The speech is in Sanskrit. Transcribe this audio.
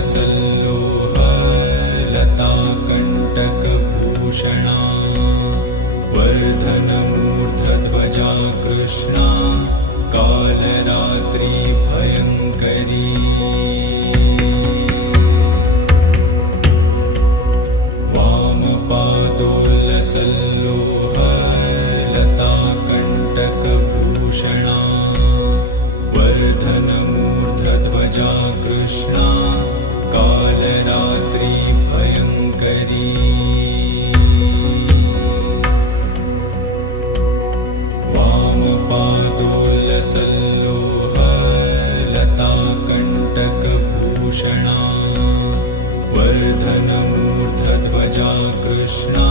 पादोल्लसल्लोहलताकण्टकभूषणा वर्धनमूर्धध्वजा कृष्णा कालरात्रि भयङ्करी वामपादोल्लसल्लोहलताकण्टकभूषणा वर्धनमूर्धध्वजा कृष्णा कालरात्रि भयङ्करी वामपादोल्लसल्लोहलताकण्टकभूषणा वर्धनमूर्धध्वजा कृष्णा